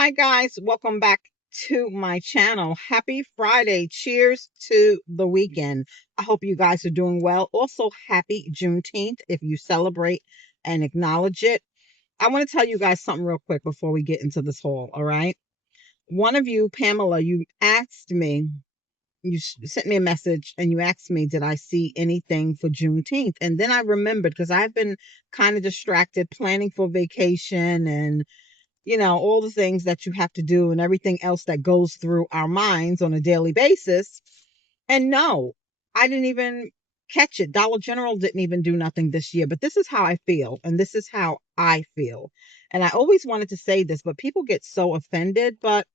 Hi guys, welcome back to my channel. Happy Friday. Cheers to the weekend. I hope you guys are doing well. Also, happy Juneteenth if you celebrate and acknowledge it. I want to tell you guys something real quick before we get into this haul, all right? One of you, Pamela, you asked me, sent me a message and you asked me, did I see anything for Juneteenth? And then I remembered because I've been kind of distracted planning for vacation and all the things that you have to do and everything else that goes through our minds on a daily basis. And no, I didn't even catch it. Dollar General didn't even do nothing this year, but this is how I feel. And this is how I feel. And I always wanted to say this, but people get so offended, but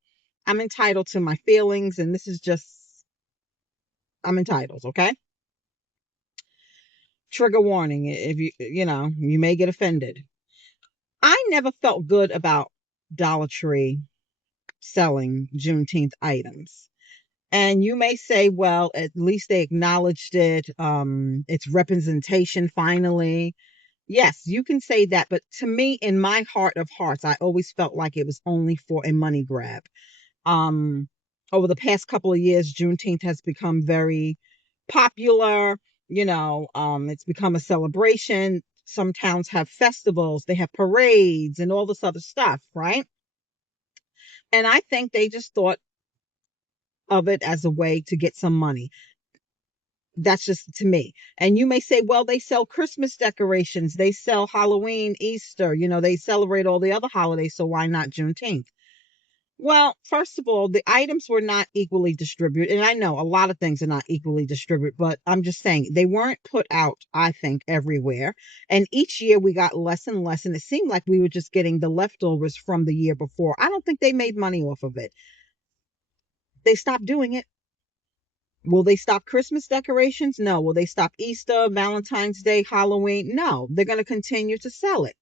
I'm entitled to my feelings. And this is just, I'm entitled. Okay. Trigger warning. If you may get offended. I never felt good about Dollar Tree selling Juneteenth items. And you may say, well, at least they acknowledged it. It's representation finally. Yes, you can say that. But to me, in my heart of hearts, I always felt like it was only for a money grab. Um, Over the past couple of years, Juneteenth has become very popular. It's become a celebration. Some towns have festivals, they have parades and all this other stuff, right? And I think they just thought of it as a way to get some money. That's just to me. And you may say, well, they sell Christmas decorations, they sell Halloween, Easter, they celebrate all the other holidays, so why not Juneteenth? Well, first of all, the items were not equally distributed. And I know a lot of things are not equally distributed, but I'm just saying they weren't put out, I think, everywhere. And each year we got less and less. And it seemed like we were just getting the leftovers from the year before. I don't think they made money off of it. They stopped doing it. Will they stop Christmas decorations? No. Will they stop Easter, Valentine's Day, Halloween? No. They're going to continue to sell it.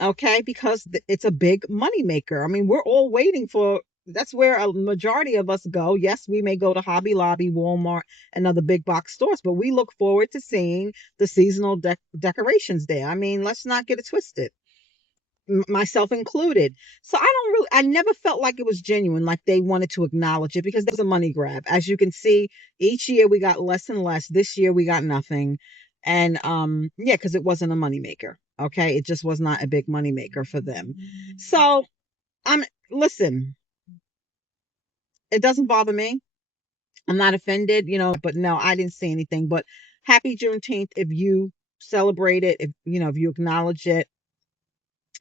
Okay, because it's a big money maker. I mean, we're all waiting for that's where a majority of us go. Yes, we may go to Hobby Lobby, Walmart, and other big box stores, but we look forward to seeing the seasonal decorations there. I mean, let's not get it twisted, myself included. So I never felt like it was genuine, like they wanted to acknowledge it because there's a money grab. As you can see, each year we got less and less. This year we got nothing. And yeah, because it wasn't a money maker. Okay. It just was not a big money maker for them. So I'm listen, it doesn't bother me. I'm not offended, but no, I didn't see anything. But happy Juneteenth if you celebrate it, if you acknowledge it.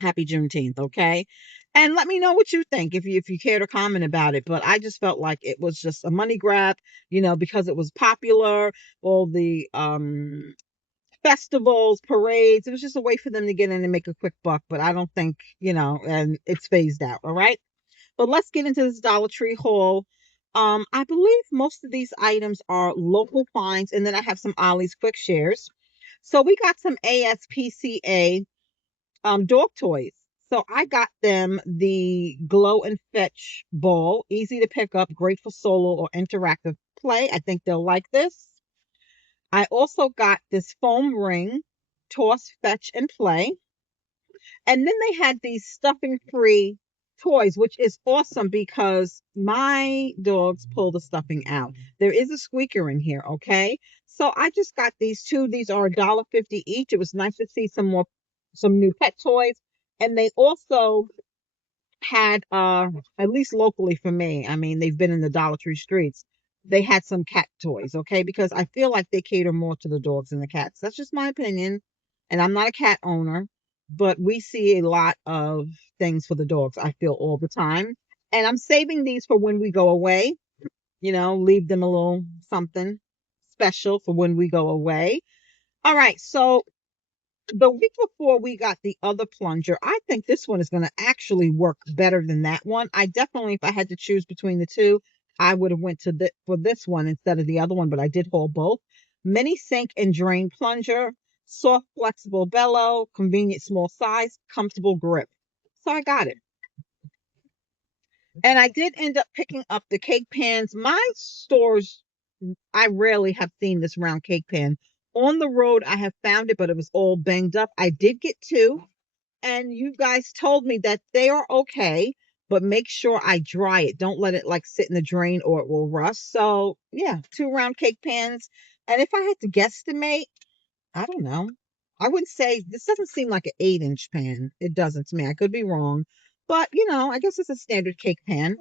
Happy Juneteenth, okay? And let me know what you think if you care to comment about it. But I just felt like it was just a money grab, because it was popular, all the festivals, parades. It was just a way for them to get in and make a quick buck. But I don't think, and it's phased out, all right? But let's get into this Dollar Tree haul. I believe most of these items are local finds, and then I have some Ollie's quick shares. So we got some ASPCA dog toys. So I got them the Glow and Fetch ball, easy to pick up, great for solo or interactive play. I think they'll like this. I also got this foam ring, toss, fetch, and play. And then they had these stuffing free toys, which is awesome because my dogs pull the stuffing out. There is a squeaker in here, okay? So I just got these two. These are $1.50 each. It was nice to see some new pet toys. And they also had at least locally for me, I mean, they've been in the Dollar Tree streets. They had some cat toys, okay? Because I feel like they cater more to the dogs than the cats. That's just my opinion. And I'm not a cat owner, but we see a lot of things for the dogs, I feel, all the time. And I'm saving these for when we go away, leave them a little something special for when we go away. All right, so the week before we got the other plunger, I think this one is going to actually work better than that one. I definitely, if I had to choose between the two, I would have went to for this one instead of the other one, but I did hold both. Mini sink and drain plunger, soft flexible bellow, convenient small size, comfortable grip. So I got it. And I did end up picking up the cake pans. My stores, I rarely have seen this round cake pan. On the road, I have found it, but it was all banged up. I did get two, and you guys told me that they are okay. but make sure I dry it. Don't let it like sit in the drain or it will rust. So yeah, 2 round cake pans. And if I had to guesstimate, I don't know. I would say this doesn't seem like an 8-inch pan. It doesn't to me. I could be wrong. But, I guess it's a standard cake pan.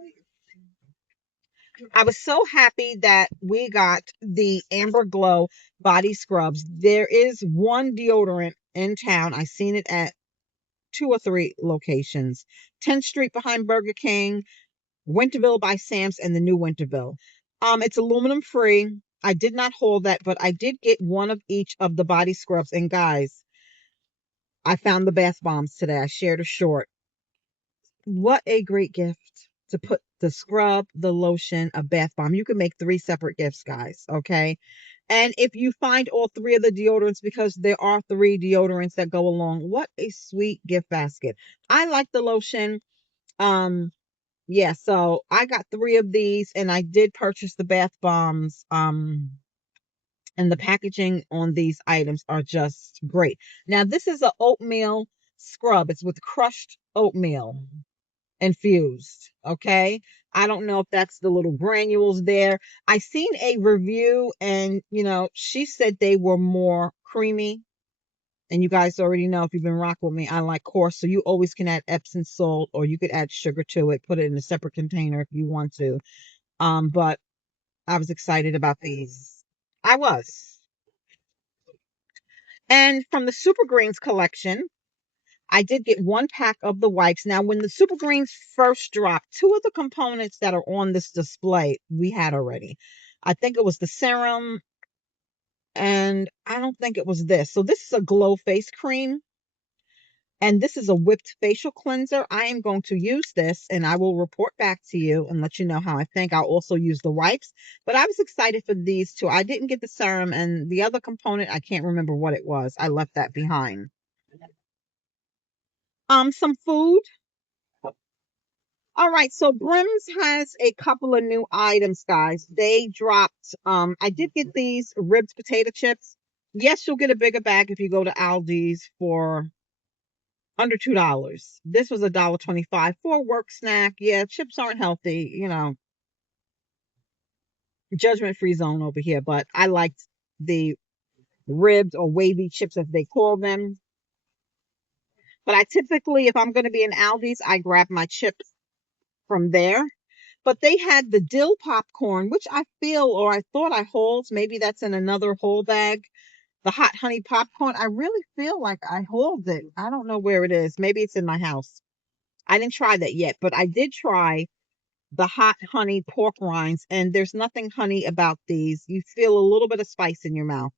I was so happy that we got the Amber Glow body scrubs. There is one deodorant in town. I seen it at 2 or 3 locations. 10th Street behind Burger King, Winterville by Sam's, and the new Winterville. It's aluminum free. I did not hold that, but I did get one of each of the body scrubs. And guys, I found the bath bombs today. I shared a short. What a great gift to put the scrub, the lotion, a bath bomb. You can make 3 separate gifts, guys. Okay. And if you find all 3 of the deodorants, because there are 3 deodorants that go along, what a sweet gift basket. I like the lotion. Um, yeah, so I got 3 of these and I did purchase the bath bombs. And the packaging on these items are just great. Now, this is an oatmeal scrub. It's with crushed oatmeal infused. Okay. I don't know if that's the little granules there. I seen a review and, she said they were more creamy. And you guys already know if you've been rocking with me, I like coarse. So you always can add Epsom salt or you could add sugar to it, put it in a separate container if you want to. But I was excited about these. I was. And from the Super Greens collection, I did get 1 pack of the wipes. Now, when the Super Greens first dropped, 2 of the components that are on this display we had already. I think it was the serum, and I don't think it was this. So this is a glow face cream, and this is a whipped facial cleanser. I am going to use this, and I will report back to you and let you know how I think. I'll also use the wipes, but I was excited for these 2. I didn't get the serum, and the other component, I can't remember what it was. I left that behind. Some food. All right, so Brim's has a couple of new items, guys. They dropped, I did get these ribbed potato chips. Yes, you'll get a bigger bag if you go to Aldi's for under $2. This was $1.25 for a work snack. Yeah, chips aren't healthy, judgment free zone over here, but I liked the ribbed or wavy chips as they call them. But I typically, if I'm going to be in Aldi's, I grab my chips from there. But they had the dill popcorn, which I feel or I thought I hauled. Maybe that's in another whole bag. The hot honey popcorn. I really feel like I hauled it. I don't know where it is. Maybe it's in my house. I didn't try that yet, but I did try the hot honey pork rinds, and there's nothing honey about these. You feel a little bit of spice in your mouth.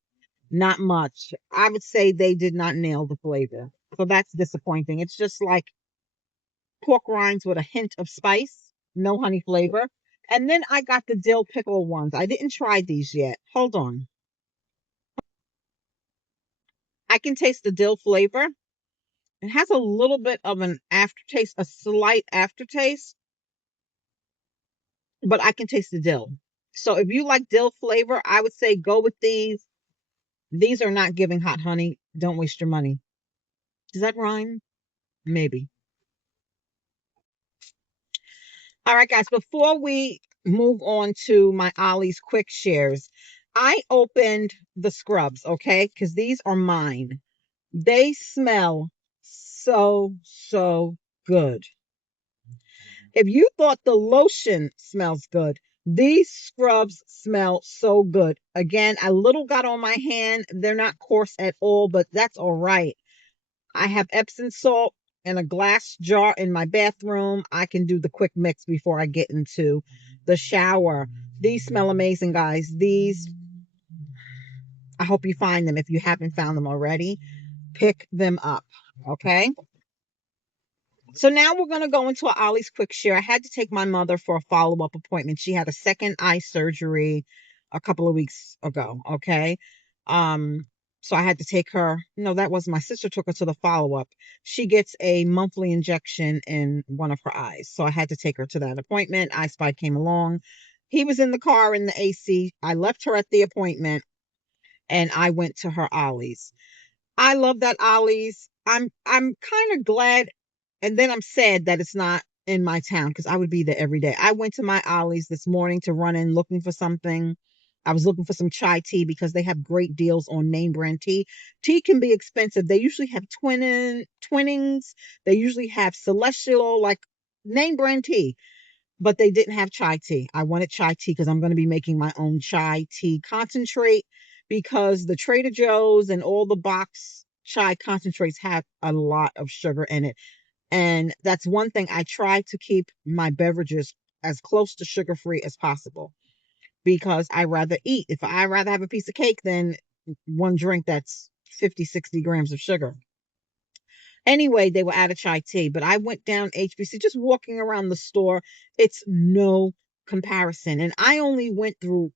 Not much. I would say they did not nail the flavor. So that's disappointing. It's just like pork rinds with a hint of spice, no honey flavor. And then I got the dill pickle ones. I didn't try these yet. Hold on. I can taste the dill flavor. It has a little bit of an aftertaste, a slight aftertaste, but I can taste the dill. So if you like dill flavor, I would say go with these. These are not giving hot honey. Don't waste your money. Does that rhyme? Maybe. All right, guys, before we move on to my Ollie's quick shares, I opened the scrubs, okay? Because these are mine. They smell so, so good. If you thought the lotion smells good, these scrubs smell so good. Again, a little got on my hand. They're not coarse at all, but that's all right. I have Epsom salt in a glass jar in my bathroom. I can do the quick mix before I get into the shower. These smell amazing, guys. These, I hope you find them. If you haven't found them already, pick them up. Okay. So now we're going to go into Ollie's quick share. I had to take my mother for a follow-up appointment. She had a second eye surgery a couple of weeks ago. Okay. Um, so I had to take her. No, that was my sister took her to the follow-up. She gets a monthly injection in one of her eyes. So I had to take her to that appointment. I Spy came along. He was in the car in the AC. I left her at the appointment and I went to her Ollie's. I love that Ollie's. I'm kind of glad, and then I'm sad that it's not in my town because I would be there every day. I went to my Ollie's this morning to run in looking for something. I was looking for some chai tea because they have great deals on name brand tea. Tea can be expensive. They usually have twinnings. They usually have celestial, like name brand tea, but they didn't have chai tea. I wanted chai tea because I'm going to be making my own chai tea concentrate because the Trader Joe's and all the box chai concentrates have a lot of sugar in it. And that's one thing I try to keep my beverages as close to sugar free as possible because I rather eat. If I rather have a piece of cake than one drink that's 50, 60 grams of sugar. Anyway, they were out of chai tea, but I went down HBC just walking around the store. It's no comparison. And I only went through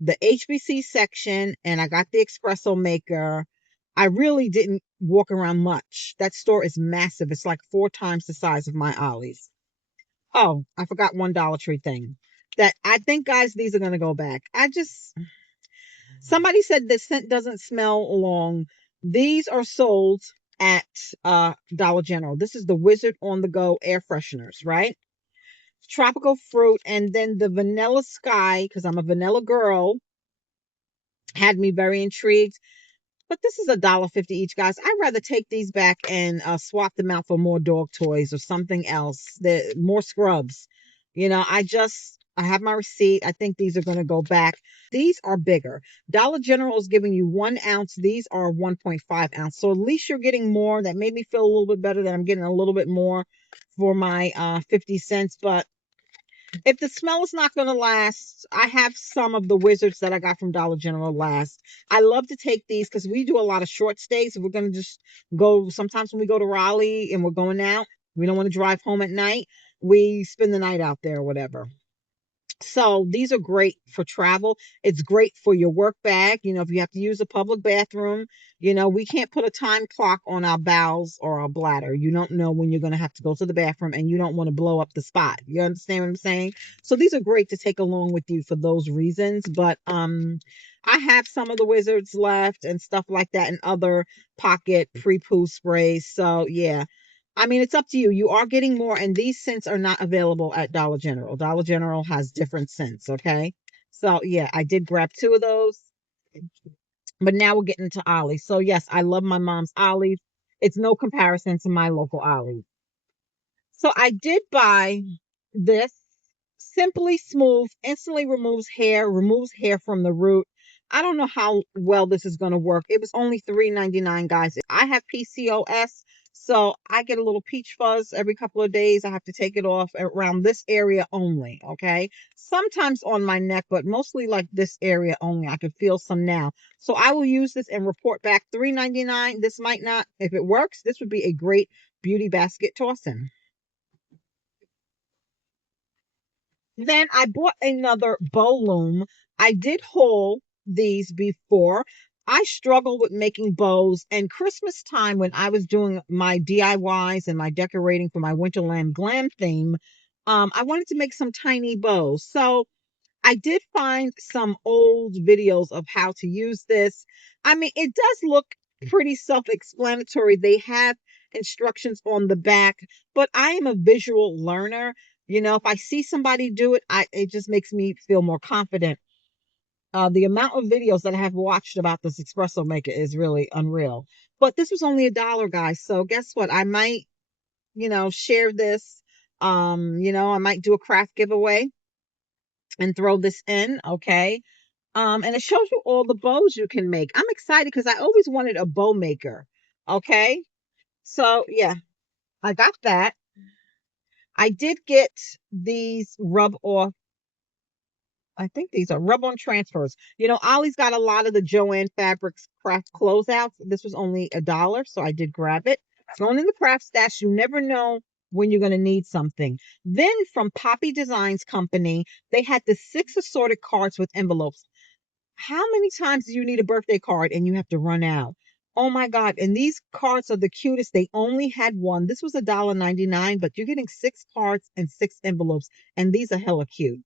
the HBC section and I got the espresso maker. I really didn't walk around much. That store is massive. It's like 4 times the size of my Ollie's. Oh, I forgot one Dollar Tree thing. That I think, guys, these are gonna go back. Somebody said the scent doesn't smell long. These are sold at Dollar General. This is the Wizard on the Go air fresheners, right? Tropical fruit, and then the vanilla sky, because I'm a vanilla girl, had me very intrigued. But this is $1.50 each, guys. I'd rather take these back and swap them out for more dog toys or something else. The more scrubs. I have my receipt. I think these are going to go back. These are bigger. Dollar General is giving you 1 ounce. These are 1.5 ounce. So at least you're getting more. That made me feel a little bit better that I'm getting a little bit more for my 50 cents. But if the smell is not going to last, I have some of the Wizards that I got from Dollar General last. I love to take these because we do a lot of short stays. We're going to just go, sometimes when we go to Raleigh and we're going out, we don't want to drive home at night. We spend the night out there or whatever. So these are great for travel. It's great for your work bag. If you have to use a public bathroom, we can't put a time clock on our bowels or our bladder. You don't know when you're going to have to go to the bathroom and you don't want to blow up the spot. You understand what I'm saying? So these are great to take along with you for those reasons. But I have some of the Wizards left and stuff like that and other pocket pre-poo sprays. So yeah. I mean, it's up to you. You are getting more, and these scents are not available at Dollar General. Dollar General has different scents, okay? So, yeah, I did grab 2 of those, but now we're getting to Ollie. So, yes, I love my mom's Ollie. It's no comparison to my local Ollie. So I did buy this Simply Smooth, instantly removes hair from the root. I don't know how well this is going to work. It was only $3.99, guys. I have PCOS, so I get a little peach fuzz every couple of days. I have to take it off around this area only, okay? Sometimes on my neck, but mostly like this area only. I can feel some now. So I will use this and report back. $3.99. This might not, if it works, this would be a great beauty basket toss-in. Then I bought another bow loom. I did haul these before. I struggle with making bows, and Christmas time when I was doing my DIYs and my decorating for my Winterland Glam theme, I wanted to make some tiny bows. So I did find some old videos of how to use this. I mean, it does look pretty self-explanatory. They have instructions on the back, but I am a visual learner. If I see somebody do it, it just makes me feel more confident. The amount of videos that I have watched about this espresso maker is really unreal. But this was only $1, guys. So guess what? I might, share this. I might do a craft giveaway and throw this in, okay? And it shows you all the bows you can make. I'm excited because I always wanted a bow maker, okay? So yeah, I got that. I did get these rub off. I think these are rub on transfers. Ollie's got a lot of the Joanne Fabrics craft closeouts. This was only $1, so I did grab it. Going in the craft stash, you never know when you're going to need something. Then from Poppy Designs Company, they had the 6 assorted cards with envelopes. How many times do you need a birthday card and you have to run out? Oh my God. And these cards are the cutest. They only had one. This was $1.99, but you're getting 6 cards and 6 envelopes. And these are hella cute.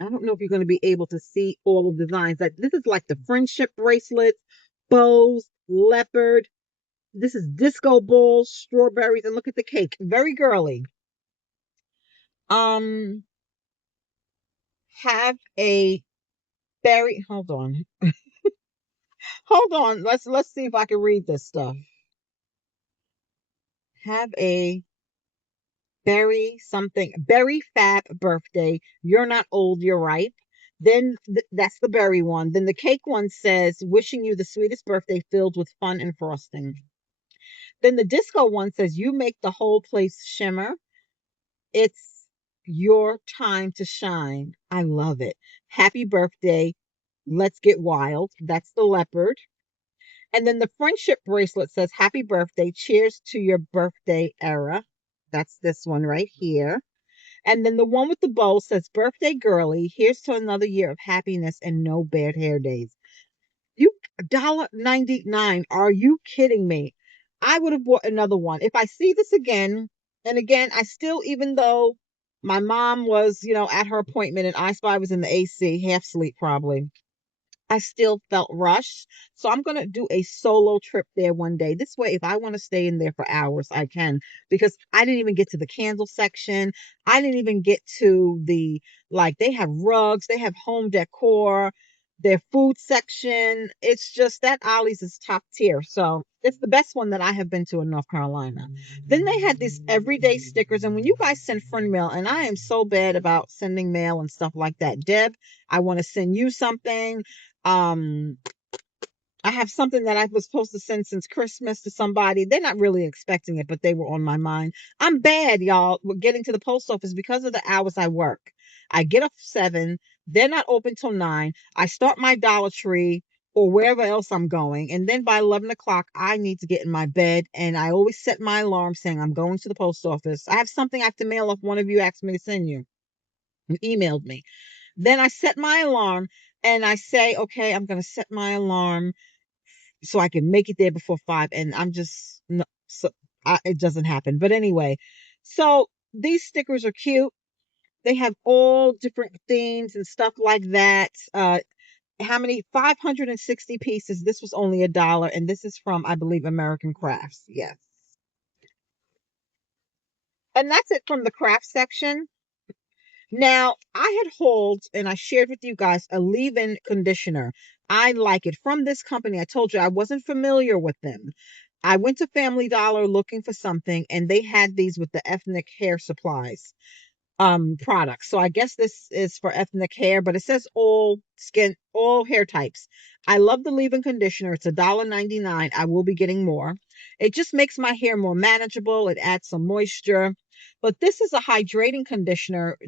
I don't know if you're going to be able to see all the designs. Like this is like the friendship bracelets, bows, leopard. This is disco balls, strawberries, and look at the cake. Very girly. Um, have a berry. Hold on. Let's see if I can read this stuff. Have a berry fab birthday. You're not old, you're ripe. Then that's the berry one. Then the cake one says, wishing you the sweetest birthday filled with fun and frosting. Then the disco one says, you make the whole place shimmer. It's your time to shine. I love it. Happy birthday. Let's get wild. That's the leopard. And then the friendship bracelet says, happy birthday. Cheers to your birthday era. That's this one right here. And then the one with the bow says, birthday girly. Here's to another year of happiness and no bad hair days. You $1.99. Are you kidding me? I would have bought another one. If I see this again, and again, I still, even though my mom was, at her appointment and I Spy was in the AC, half sleep probably. I still felt rushed. So I'm going to do a solo trip there one day. This way, if I want to stay in there for hours, I can, because I didn't even get to the candle section. I didn't even get to like, they have rugs, they have home decor, their food section. It's just that Ollie's is top tier. So it's the best one that I have been to in North Carolina. Then they had these everyday stickers. And when you guys send friend mail, and I am so bad about sending mail and stuff like that, Deb, I want to send you something. um I have something that I was supposed to send since Christmas to somebody. They're not really expecting it, but they were on my mind. I'm bad, y'all, with getting to the post office because of the hours I work. I get up 7, they're not open till 9. I start my Dollar Tree or wherever else I'm going, and then by 11 o'clock I need to get in my bed, and I always set my alarm saying I'm going to the post office. I have something I have to mail if one of you asked me to send you. You emailed me. Then I set my alarm and I say, okay, I'm going to set my alarm so I can make it there before 5. And I'm just, no, so it doesn't happen. But anyway, so these stickers are cute. They have all different themes and stuff like that. How many? 560 pieces. This was only $1. And this is from, I believe, American Crafts. Yes. And that's it from the craft section. Now, I had hauled and I shared with you guys a leave-in conditioner. I like it from this company. I told you I wasn't familiar with them. I went to Family Dollar looking for something, and they had these with the ethnic hair supplies products. So I guess this is for ethnic hair, but it says all hair types. I love the leave-in conditioner. It's $1.99. I will be getting more. It just makes my hair more manageable. It adds some moisture. But this is a hydrating conditioner.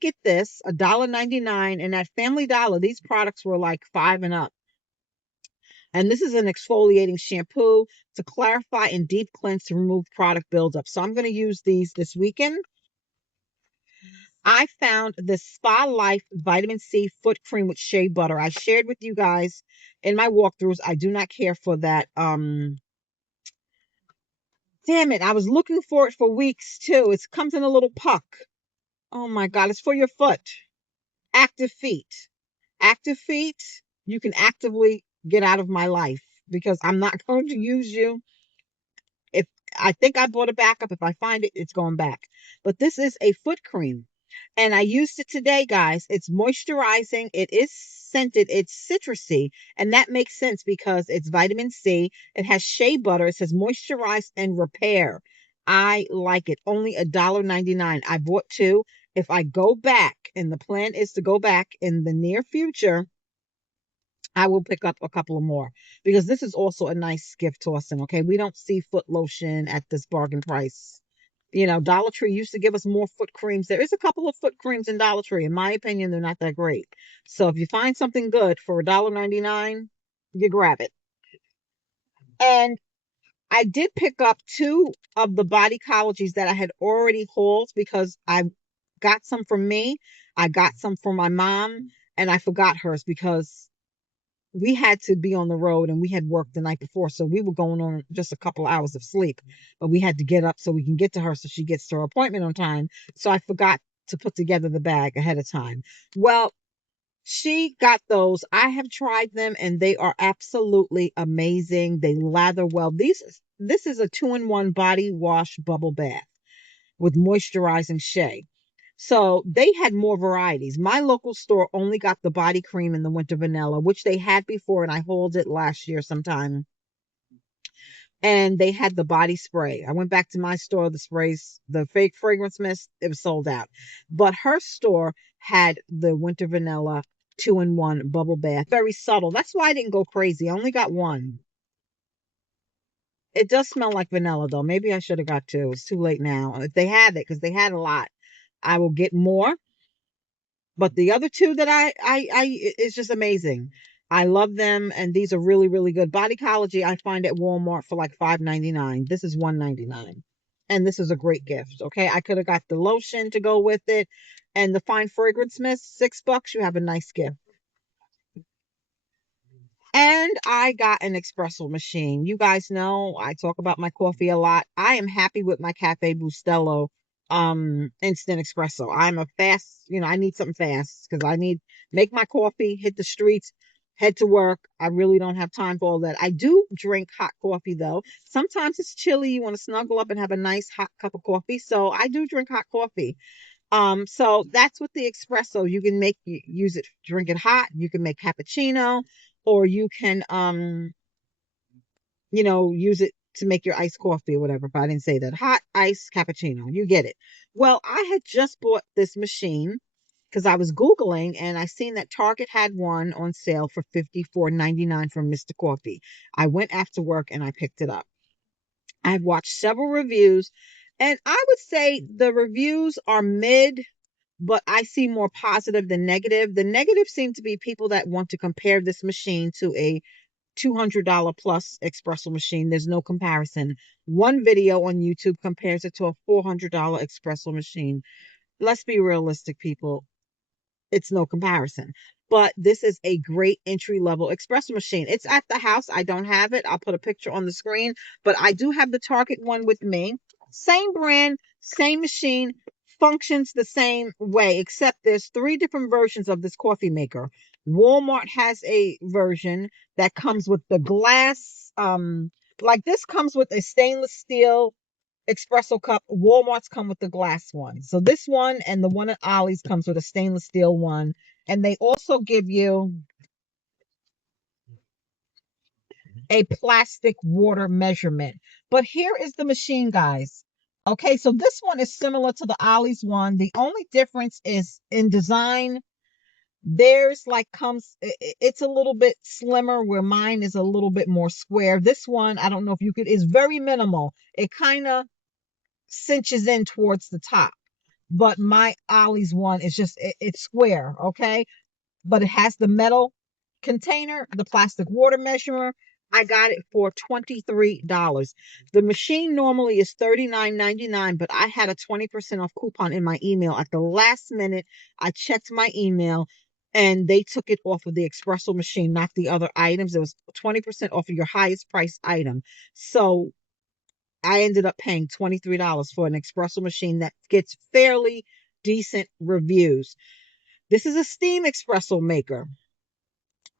Get this, $1.99. And at Family Dollar, these products were like 5 and up. And this is an exfoliating shampoo to clarify and deep cleanse to remove product buildup. So I'm going to use these this weekend. I found the Spa Life Vitamin C foot cream with shea butter. I shared with you guys in my walkthroughs. I do not care for that. Damn it. I was looking for it for weeks too. It comes in a little puck. Oh my God. It's for your foot. Active feet. Active feet. You can actively get out of my life because I'm not going to use you. If I think I bought a backup, if I find it, it's going back. But this is a foot cream. And I used it today, guys. It's moisturizing. It is scented. It's citrusy. And that makes sense because it's vitamin C. It has shea butter. It says moisturize and repair. I like it. Only $1.99. I bought 2. If I go back, and the plan is to go back in the near future, I will pick up a couple of more because this is also a nice gift tossing. Okay. We don't see foot lotion at this bargain price. Dollar Tree used to give us more foot creams. There is a couple of foot creams in Dollar Tree. In my opinion, they're not that great. So if you find something good for $1.99, you grab it. And I did pick up 2 of the Bodycologies that I had already hauled because I got some for me. I got some for my mom, and I forgot hers because we had to be on the road and we had worked the night before. So we were going on just a couple of hours of sleep, but we had to get up so we can get to her so she gets to her appointment on time. So I forgot to put together the bag ahead of time. Well, she got those. I have tried them and they are absolutely amazing. They lather well. This is a 2-in-1 body wash bubble bath with moisturizing shea. So they had more varieties. My local store only got the body cream and the winter vanilla, which they had before, and I hauled it last year sometime. And they had the body spray. I went back to my store, the sprays, the fake fragrance mist, it was sold out. But her store had the winter vanilla 2-in-1 bubble bath. Very subtle. That's why I didn't go crazy. I only got one. It does smell like vanilla though. Maybe I should have got two. It's too late now. If they had it, because they had a lot, I will get more. But the other two that it's just amazing. I love them, and these are really, really good. Bodycology I find at Walmart for like $5.99. This is $1.99, and this is a great gift. Okay, I could have got the lotion to go with it, and the fine fragrance mist, $6. You have a nice gift. And I got an espresso machine. You guys know I talk about my coffee a lot. I am happy with my Cafe Bustelo instant espresso. I'm a fast, I need something fast because I need make my coffee, hit the streets, head to work. I really don't have time for all that. I do drink hot coffee though. Sometimes it's chilly, you want to snuggle up and have a nice hot cup of coffee. So I do drink hot coffee. So that's what the espresso, you can use it, drink it hot. You can make cappuccino, or you can, use it to make your iced coffee or whatever. If I didn't say that, hot iced cappuccino, you get it. Well, I had just bought this machine because I was Googling and I seen that Target had one on sale for $54.99 from Mr. Coffee. I went after work and I picked it up. I've watched several reviews, and I would say the reviews are mid, but I see more positive than negative. The negative seem to be people that want to compare this machine to a $200 plus espresso machine. There's no comparison. One video on YouTube compares it to a $400 espresso machine. Let's be realistic, people. It's no comparison. But this is a great entry level espresso machine. It's at the house. I don't have it. I'll put a picture on the screen, but I do have the Target one with me. Same brand, same machine, functions the same way, except there's three different versions of this coffee maker. Walmart has a version that comes with the glass, like this comes with a stainless steel espresso cup. Walmart's come with the glass one. So this one and the one at Ollie's comes with a stainless steel one. And they also give you a plastic water measurement. But here is the machine, guys. Okay, so this one is similar to the Ollie's one. The only difference is in design. Theirs like it's a little bit slimmer where mine is a little bit more square. This one, I don't know if you could, is very minimal. It kind of cinches in towards the top. But my Ollie's one is just it's square, okay? But it has the metal container, the plastic water measurer. I got it for $23. The machine normally is $39.99, but I had a 20% off coupon in my email. At the last minute, I checked my email and they took it off of the espresso machine, not the other items. It was 20% off of your highest price item. So I ended up paying $23 for an espresso machine that gets fairly decent reviews. This is a steam espresso maker.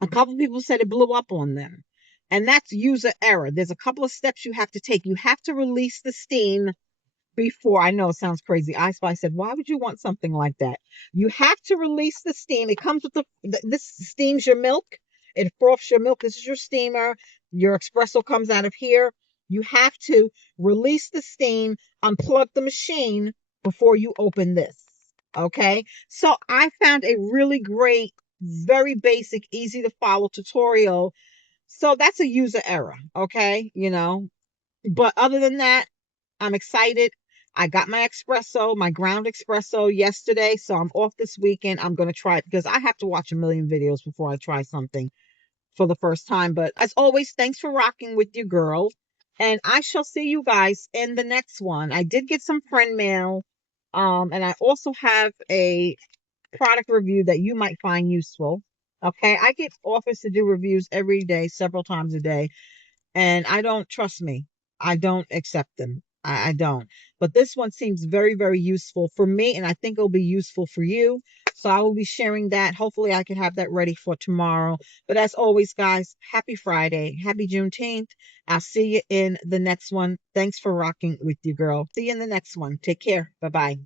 A couple people said it blew up on them. And that's user error. There's a couple of steps you have to take. You have to release the steam before. I know it sounds crazy. I Spy said, why would you want something like that? You have to release the steam. It comes with this steams your milk. It froths your milk. This is your steamer. Your espresso comes out of here. You have to release the steam, unplug the machine before you open this. Okay. So I found a really great, very basic, easy to follow tutorial. So that's a user error. Okay. But other than that, I'm excited. I got my espresso, my ground espresso yesterday. So I'm off this weekend. I'm going to try it because I have to watch a million videos before I try something for the first time. But as always, thanks for rocking with your girl. And I shall see you guys in the next one. I did get some friend mail. And I also have a product review that you might find useful. Okay. I get offers to do reviews every day, several times a day. And I don't, trust me, I don't accept them. I don't. But this one seems very, very useful for me, and I think it'll be useful for you. So I will be sharing that. Hopefully, I can have that ready for tomorrow. But as always, guys, happy Friday. Happy Juneteenth. I'll see you in the next one. Thanks for rocking with your girl. See you in the next one. Take care. Bye bye.